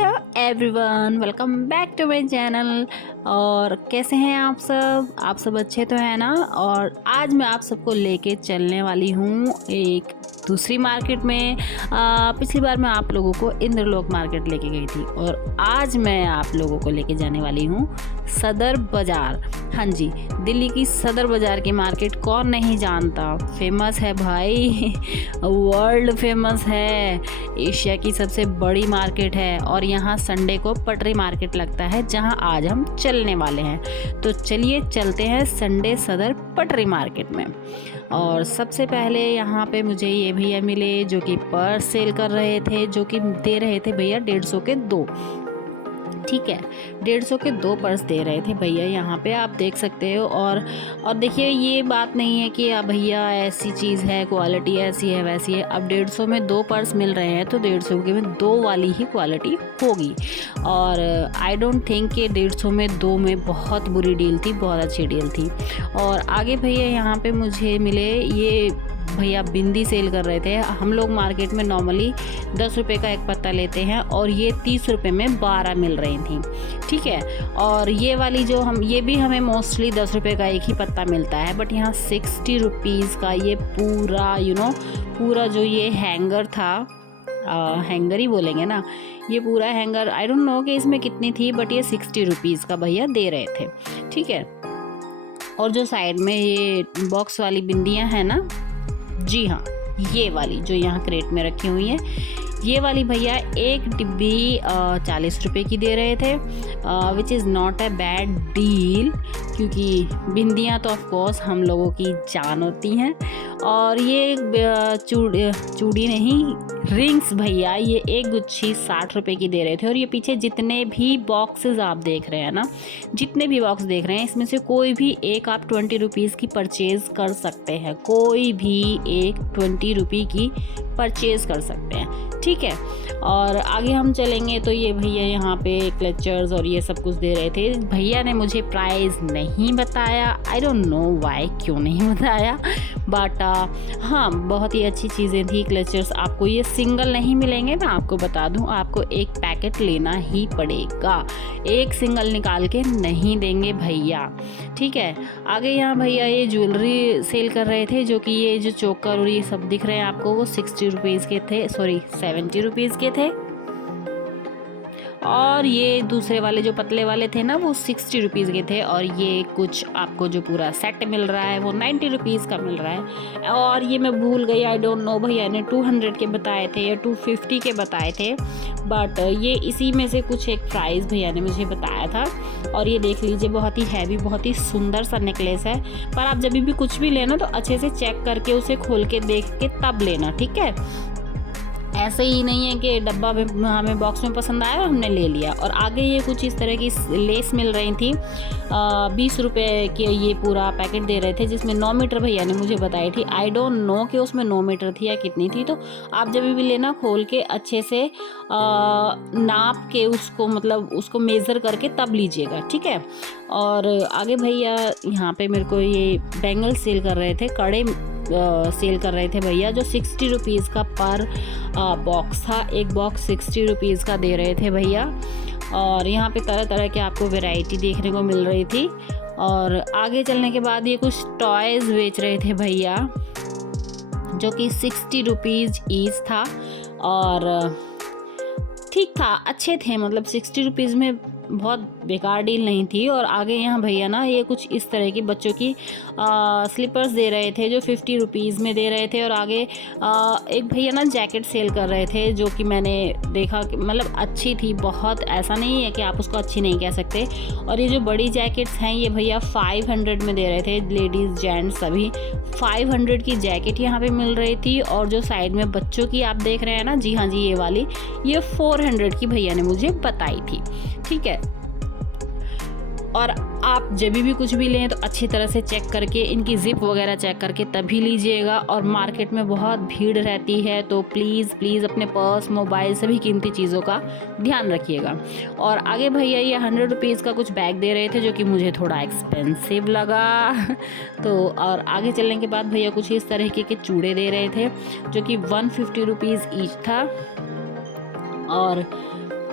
Hello everyone, welcome back to my channel. और कैसे हैं आप सब अच्छे तो हैं ना। और आज मैं आप सबको लेके चलने वाली हूँ एक दूसरी मार्केट में। पिछली बार मैं आप लोगों को इंद्रलोक मार्केट लेके गई थी और आज मैं आप लोगों को लेके जाने वाली हूँ सदर बाज़ार। हाँ जी, दिल्ली की सदर बाज़ार की मार्केट कौन नहीं जानता, फेमस है भाई वर्ल्ड फेमस है, एशिया की सबसे बड़ी मार्केट है। और यहाँ संडे को पटरी मार्केट लगता है जहाँ आज हम चलने वाले हैं। तो चलिए चलते हैं संडे सदर पटरी मार्केट में। और सबसे पहले यहाँ पे मुझे ये भैया मिले जो कि पर्स सेल कर रहे थे, जो कि दे रहे थे भैया 150 के 2। ठीक है, 150 के 2 पर्स दे रहे थे भैया, यहाँ पे आप देख सकते हो। और देखिए ये बात नहीं है कि भैया ऐसी चीज़ है, क्वालिटी ऐसी है वैसी है। अब 150 में 2 पर्स मिल रहे हैं तो 150 के में 2 वाली ही क्वालिटी होगी। और आई डोंट थिंक कि 150 में 2 में बहुत बुरी डील थी, बहुत अच्छी डील थी। और आगे भैया यहाँ पे मुझे मिले, ये भैया बिंदी सेल कर रहे थे। हम लोग मार्केट में नॉर्मली 10 रुपये का एक पत्ता लेते हैं और ये 30 रुपये में 12 मिल रही थी। ठीक है, और ये वाली जो ये भी हमें मोस्टली 10 रुपये का एक ही पत्ता मिलता है, बट यहाँ 60 रुपीज़ का ये पूरा पूरा जो ये हैंगर था, हैंगर ही बोलेंगे ना, ये पूरा हैंगर आई डोंट नो कि इसमें कितनी थी, बट ये 60 रुपीज़ का भैया दे रहे थे। ठीक है, और जो साइड में ये बॉक्स वाली बिंदियाँ हैं ना, जी हाँ, ये वाली जो यहाँ क्रेट में रखी हुई है, ये वाली भैया एक डिब्बी 40 रुपये की दे रहे थे, which is not a bad deal, क्योंकि बिंदियाँ तो ऑफ कोर्स हम लोगों की जान होती हैं। और ये चूड़ी नहीं, रिंग्स भैया, ये एक गुच्छी 60 रुपये की दे रहे थे। और ये पीछे जितने भी बॉक्सेस आप देख रहे हैं ना, जितने भी बॉक्स देख रहे हैं, इसमें से कोई भी एक आप 20 रुपीज़ की परचेज़ कर सकते हैं, कोई भी एक 20 रुपये की परचेज़ कर सकते हैं। ठीक है, और आगे हम चलेंगे तो ये भैया यहाँ पे क्लचर्स और ये सब कुछ दे रहे थे। भैया ने मुझे प्राइस नहीं बताया, आई डोंट नो वाई, क्यों नहीं बताया, बट हाँ बहुत ही अच्छी चीज़ें थी। क्लचर्स आपको ये सिंगल नहीं मिलेंगे, मैं आपको बता दूँ, आपको एक पैकेट लेना ही पड़ेगा, एक सिंगल निकाल के नहीं देंगे भैया। ठीक है, आगे यहाँ भैया ये ज्वेलरी सेल कर रहे थे, जो कि ये जो चोकर और ये सब दिख रहे हैं आपको, वो 60 रुपीज़ के थे, सॉरी 70 रुपीज़ के थे। और ये दूसरे वाले जो पतले वाले थे ना, वो 60 रुपीज़ के थे। और ये कुछ आपको जो पूरा सेट मिल रहा है वो 90 रुपीज़ का मिल रहा है। और ये मैं भूल गई, आई डोंट नो भैया ने 200 के बताए थे या 250 के बताए थे, बट ये इसी में से कुछ एक प्राइस भैया ने मुझे बताया था। और ये देख लीजिए, बहुत ही हैवी, बहुत ही सुंदर सा नेकलेस है। पर आप जब भी कुछ भी लेना तो अच्छे से चेक करके उसे खोल के देख के तब लेना, ठीक है। ऐसे ही नहीं है कि डब्बा में हमें बॉक्स में पसंद आया और हमने ले लिया। और आगे ये कुछ इस तरह की लेस मिल रही थी, 20 रुपये के ये पूरा पैकेट दे रहे थे, जिसमें 9 मीटर भैया ने मुझे बताई थी। आई डोंट नो कि उसमें 9 मीटर थी या कितनी थी। तो आप जब भी लेना खोल के अच्छे से नाप के उसको, मतलब उसको मेज़र करके तब लीजिएगा, ठीक है। और आगे भैया यहाँ पे मेरे को ये बैंगल सेल कर रहे थे, कड़े सेल कर रहे थे भैया, जो 60 रुपीज़ का पर बॉक्स था। एक बॉक्स 60 रुपीज़ का दे रहे थे भैया। और यहाँ पे तरह तरह के आपको वैरायटी देखने को मिल रही थी। और आगे चलने के बाद ये कुछ टॉयज़ बेच रहे थे भैया, जो कि 60 रुपीज़ ईच था। और ठीक था, अच्छे थे, मतलब 60 रुपीज़ में बहुत बेकार डील नहीं थी। और आगे यहाँ भैया ना ये कुछ इस तरह की बच्चों की स्लीपर्स दे रहे थे, जो 50 रुपीज़ में दे रहे थे। और आगे एक भैया ना जैकेट सेल कर रहे थे, जो कि मैंने देखा कि मतलब अच्छी थी, बहुत, ऐसा नहीं है कि आप उसको अच्छी नहीं कह सकते। और ये जो बड़ी जैकेट्स हैं ये भैया 500 में दे रहे थे, लेडीज़ जेंट्स सभी 500 की जैकेट यहाँ पे मिल रही थी। और जो साइड में बच्चों की आप देख रहे हैं ना, जी हाँ जी, ये वाली, ये 400 की भैया ने मुझे बताई थी, ठीक है। और आप जब भी कुछ भी लें तो अच्छी तरह से चेक करके, इनकी जिप वगैरह चेक करके तभी लीजिएगा। और मार्केट में बहुत भीड़ रहती है, तो प्लीज़ अपने पर्स, मोबाइल, सभी कीमती चीज़ों का ध्यान रखिएगा। और आगे भैया ये 100 रुपीज़ का कुछ बैग दे रहे थे, जो कि मुझे थोड़ा एक्सपेंसिव लगा तो और आगे चलने के बाद भैया कुछ इस तरह के चूड़े दे रहे थे, जो कि 150 रुपीज़ ईच था। और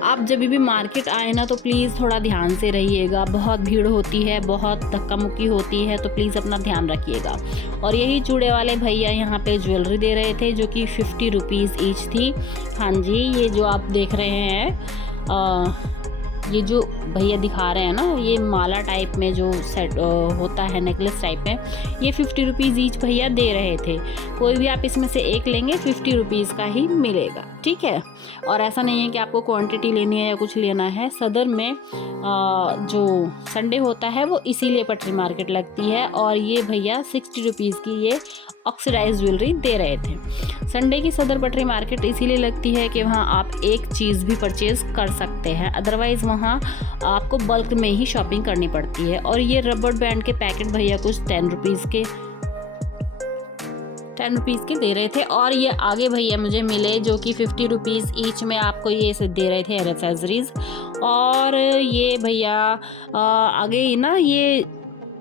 आप जब भी मार्केट आए ना तो प्लीज़ थोड़ा ध्यान से रहिएगा, बहुत भीड़ होती है, बहुत धक्का मुक्की होती है, तो प्लीज़ अपना ध्यान रखिएगा। और यही चूड़े वाले भैया यहाँ पे ज्वेलरी दे रहे थे जो कि 50 रुपीज़ ईच थी। हाँ जी, ये जो आप देख रहे हैं ये जो भैया दिखा रहे हैं ना, ये माला टाइप में जो सेट होता है, नेकलेस टाइप में, ये 50 रुपीज़ ईच भैया दे रहे थे। कोई भी आप इसमें से एक लेंगे 50 रुपीज़ का ही मिलेगा, ठीक है। और ऐसा नहीं है कि आपको क्वांटिटी लेनी है या कुछ लेना है। सदर में जो संडे होता है वो इसीलिए पटरी मार्केट लगती है, और ये भैया 60 रुपीज़ की ये ऑक्सीडाइज ज्वेलरी दे रहे थे। संडे की सदर पटरी मार्केट इसीलिए लगती है कि वहाँ आप एक चीज़ भी परचेज़ कर सकते हैं, अदरवाइज़ वहाँ आपको बल्क में ही शॉपिंग करनी पड़ती है। और ये रबर बैंड के पैकेट भैया कुछ 10 रुपीज़ के दे रहे थे। और ये आगे भैया मुझे मिले जो कि 50 रुपीज़ ईच में आपको ये दे रहे थे एक्सेसरीज़। और ये भैया आगे ही ना, ये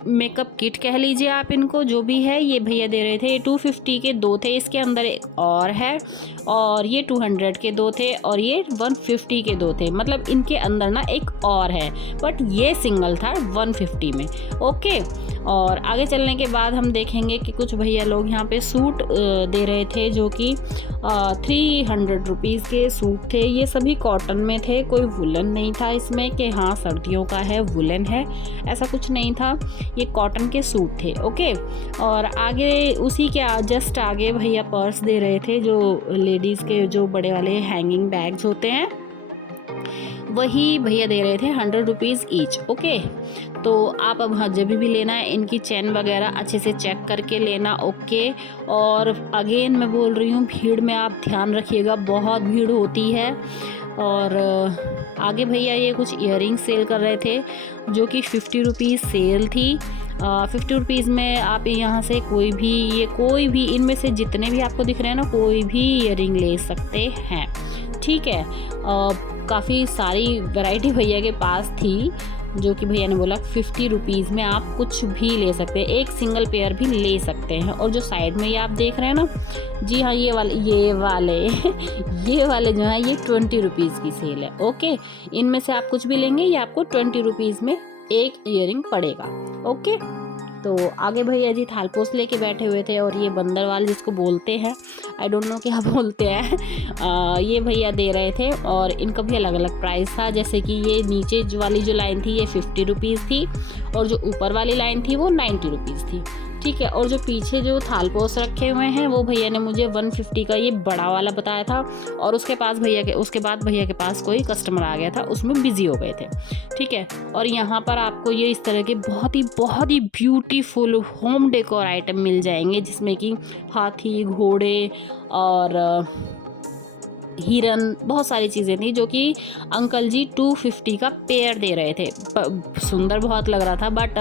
मेकअप किट कह लीजिए आप इनको, जो भी है, ये भैया दे रहे थे। ये 250 के 2 थे, इसके अंदर एक और है, और ये 200 के 2 थे, और ये 150 के 2 थे। मतलब इनके अंदर ना एक और है, बट ये सिंगल था 150 में। ओके। और आगे चलने के बाद हम देखेंगे कि कुछ भैया लोग यहाँ पे सूट दे रहे थे जो कि 300 रुपीज़ के सूट थे। ये सभी कॉटन में थे, कोई वुलन नहीं था इसमें कि हाँ सर्दियों का है वुलन है, ऐसा कुछ नहीं था। ये कॉटन के सूट थे। ओके। और आगे उसी के जस्ट आगे भैया पर्स दे रहे थे, जो लेडीज़ के जो बड़े वाले हैंगिंग बैग्स होते हैं, वही भैया दे रहे थे 100 रुपीज़ ईच। ओके। तो आप अब हाँ जब भी लेना है इनकी चेन वगैरह अच्छे से चेक करके लेना। ओके। और अगेन मैं बोल रही हूँ, भीड़ में आप ध्यान रखिएगा, बहुत भीड़ होती है। और आगे भैया ये कुछ इयररिंग सेल कर रहे थे जो कि 50 रुपीज़ सेल थी। 50 रुपीज़ में आप यहाँ से कोई भी इनमें से जितने भी आपको दिख रहे हैं ना, कोई भी इयररिंग ले सकते हैं, ठीक है। काफ़ी सारी वैरायटी भैया के पास थी, जो कि भैया ने बोला 50 रुपीज़ में आप कुछ भी ले सकते हैं, एक सिंगल पेयर भी ले सकते हैं। और जो साइड में ये आप देख रहे हैं ना, जी हाँ, ये वाले ये वाले जो हैं, ये 20 रुपीज़ की सेल है। ओके। इनमें से आप कुछ भी लेंगे, ये आपको 20 रुपीज़ में एक इयररिंग पड़ेगा। ओके। तो आगे भैया जी थालपोस लेके बैठे हुए थे, और ये बंदरवाल जिसको बोलते हैं, आई डोंट नो क्या बोलते हैं, ये भैया दे रहे थे। और इनका भी अलग अलग प्राइस था, जैसे कि ये नीचे वाली जो लाइन थी ये 50 रुपीज़ थी, और जो ऊपर वाली लाइन थी वो 90 रुपीज़ थी, ठीक है। और जो पीछे जो थालपोस रखे हुए हैं वो भैया ने मुझे 150 का ये बड़ा वाला बताया था। और उसके बाद भैया के पास कोई कस्टमर आ गया था, उसमें बिजी हो गए थे, ठीक है। और यहाँ पर आपको ये इस तरह के बहुत ही ब्यूटीफुल होम डेकोर आइटम मिल जाएंगे, जिसमें कि हाथी, घोड़े और हिरन, बहुत सारी चीज़ें थी, जो कि अंकल जी 250 का पेयर दे रहे थे। सुंदर बहुत लग रहा था, बट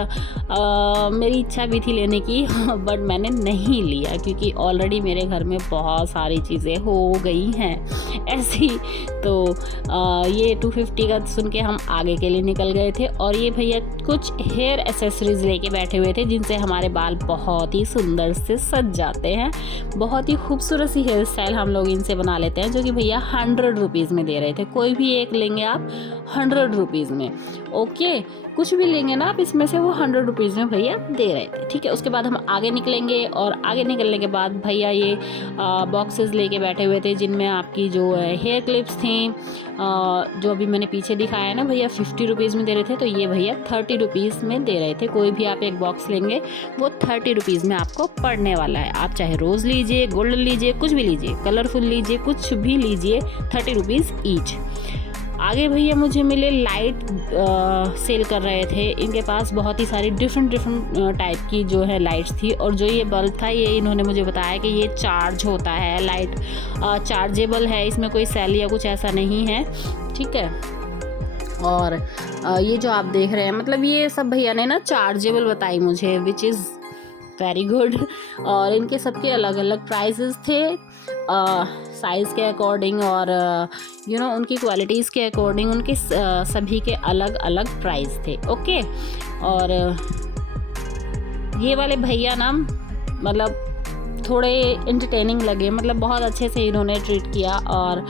मेरी इच्छा भी थी लेने की बट मैंने नहीं लिया, क्योंकि ऑलरेडी मेरे घर में बहुत सारी चीज़ें हो गई हैं ऐसी। तो ये 250 का सुन के हम आगे के लिए निकल गए थे। और ये भैया कुछ हेयर एसेसरीज लेके बैठे हुए थे, जिनसे हमारे बाल बहुत ही सुंदर से सज जाते हैं। बहुत ही खूबसूरत सी हेयर स्टाइल हम लोग इनसे बना लेते हैं, जो कि भैया 100 रुपीज़ में दे रहे थे। कोई भी एक लेंगे आप 100 रुपीज़ में। ओके। कुछ भी लेंगे ना आप इसमें से, वो 100 रुपीज़ में भैया दे रहे थे, ठीक है। उसके बाद हम आगे निकलेंगे, और आगे निकलने के बाद भैया ये बॉक्सेस लेके बैठे हुए थे, जिनमें आपकी जो हेयर क्लिप्स थी, जो अभी मैंने पीछे दिखाया है ना, भैया 50 रुपीज़ में दे रहे थे, तो ये भैया 30 रुपीज़ में दे रहे थे। कोई भी आप एक बॉक्स लेंगे वो 30 रुपीज़ में आपको पड़ने वाला है। आप चाहे रोज़ लीजिए, गोल्ड लीजिए, कुछ भी लीजिए, कलरफुल लीजिए, कुछ भी लीजिए, 30 रुपीज़ ईच। आगे भैया मुझे मिले लाइट सेल कर रहे थे। इनके पास बहुत ही सारी डिफरेंट टाइप की जो है लाइट्स थी। और जो ये बल्ब था, ये इन्होंने मुझे बताया कि ये चार्ज होता है, लाइट चार्जेबल है, इसमें कोई सेल या कुछ ऐसा नहीं है, ठीक है। और ये जो आप देख रहे हैं, मतलब ये सब भैया ने ना चार्जेबल बताई मुझे, विच इज़ वेरी गुड। और इनके सबके अलग अलग प्राइसेस थे, साइज़ के अकॉर्डिंग, और उनकी क्वालिटीज़ के अकॉर्डिंग उनके सभी के अलग अलग प्राइस थे। ओके। और ये वाले भैया ना, मतलब थोड़े एंटरटेनिंग लगे, मतलब बहुत अच्छे से इन्होंने ट्रीट किया। और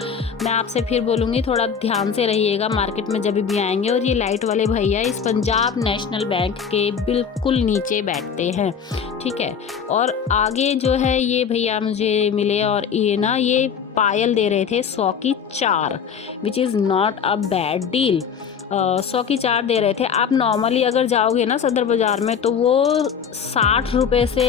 मैं आपसे फिर बोलूँगी थोड़ा ध्यान से रहिएगा मार्केट में जब भी आएंगे। और ये लाइट वाले भैया इस पंजाब नेशनल बैंक के बिल्कुल नीचे बैठते हैं, ठीक है। और आगे जो है ये भैया मुझे मिले और ये पायल दे रहे थे 100 की 4, which is not a bad deal. 100 की 4 दे रहे थे। आप नॉर्मली अगर जाओगे ना सदर बाज़ार में तो वो 60 रुपये से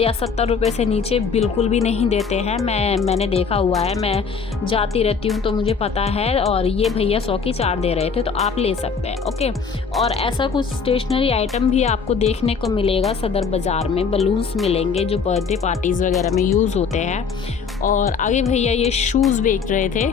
या 70 रुपये से नीचे बिल्कुल भी नहीं देते हैं। मैंने देखा हुआ है, मैं जाती रहती हूँ तो मुझे पता है। और ये भैया 100 की 4 दे रहे थे, तो आप ले सकते हैं, ओके। और ऐसा कुछ स्टेशनरी आइटम भी आपको देखने को मिलेगा सदर बाज़ार में। बलून्स मिलेंगे जो बर्थडे पार्टीज़ वगैरह में यूज़ होते हैं। और आगे भैया ये शूज़ बेच रहे थे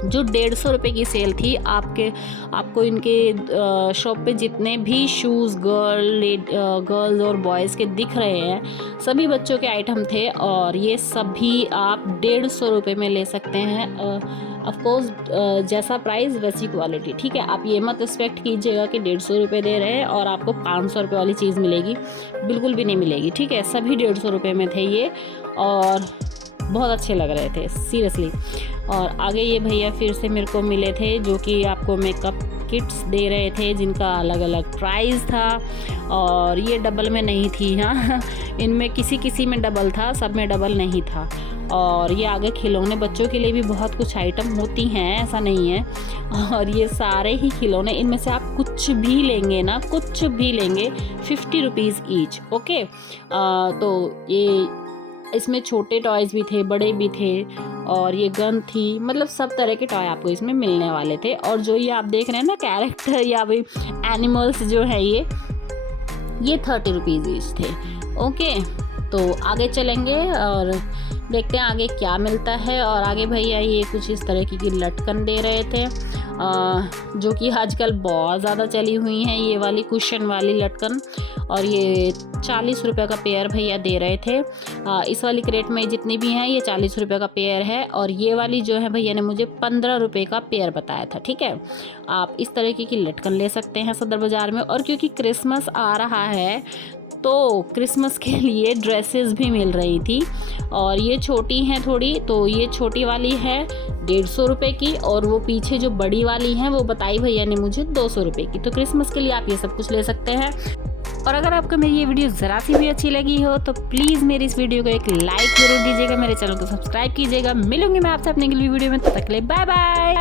जो 150 रुपये की सेल थी। आपको इनके शॉप पे जितने भी शूज़ गर्ल्स और बॉयज़ के दिख रहे हैं सभी बच्चों के आइटम थे। और ये सभी आप 150 रुपये में ले सकते हैं। ऑफकोर्स जैसा प्राइस वैसी क्वालिटी, ठीक है। आप ये मत एक्सपेक्ट कीजिएगा कि 150 रुपये दे रहे हैं और आपको 500 रुपये वाली चीज़ मिलेगी, बिल्कुल भी नहीं मिलेगी, ठीक है। सभी 150 रुपये में थे ये और बहुत अच्छे लग रहे थे सीरियसली। और आगे ये भैया फिर से मेरे को मिले थे जो कि आपको मेकअप किट्स दे रहे थे जिनका अलग अलग प्राइस था। और ये डबल में नहीं थी, हाँ इनमें किसी में डबल था, सब में डबल नहीं था। और ये आगे खिलौने बच्चों के लिए भी बहुत कुछ आइटम होती हैं, ऐसा नहीं है। और ये सारे ही खिलौने, इनमें से आप कुछ भी लेंगे ना, कुछ भी लेंगे 50 रुपीज़ ईच, ओके। तो ये इसमें छोटे टॉयज़ भी थे, बड़े भी थे। और ये गन थी, मतलब सब तरह के टॉय आपको इसमें मिलने वाले थे। और जो ये आप देख रहे हैं ना कैरेक्टर या भाई एनिमल्स जो है ये 30 रुपीज़ ईच थे, ओके। तो आगे चलेंगे और देखते हैं आगे क्या मिलता है। और आगे भैया ये कुछ इस तरह की लटकन दे रहे थे जो कि आजकल बहुत ज़्यादा चली हुई हैं, ये वाली कुशन वाली लटकन। और ये 40 रुपये का पेयर भैया दे रहे थे। इस वाली क्रेट में जितनी भी हैं ये 40 रुपये का पेयर है। और ये वाली जो है भैया ने मुझे 15 रुपये का पेयर बताया था, ठीक है। आप इस तरह की लटकन ले सकते हैं सदर बाज़ार में। और क्योंकि क्रिसमस आ रहा है तो क्रिसमस के लिए ड्रेसेस भी मिल रही थी। और ये छोटी हैं थोड़ी, तो ये छोटी वाली है 150 रुपये की और वो पीछे जो बड़ी वाली है वो बताई भैया ने मुझे 200 रुपये की। तो क्रिसमस के लिए आप ये सब कुछ ले सकते हैं। और अगर आपको मेरी ये वीडियो ज़रा सी भी अच्छी लगी हो तो प्लीज़ मेरी इस वीडियो को एक लाइक जरूर दीजिएगा, मेरे चैनल को सब्सक्राइब कीजिएगा। मिलूंगी मैं आपसे अपने अगली वीडियो में, तब तक के लिए बाय बाय।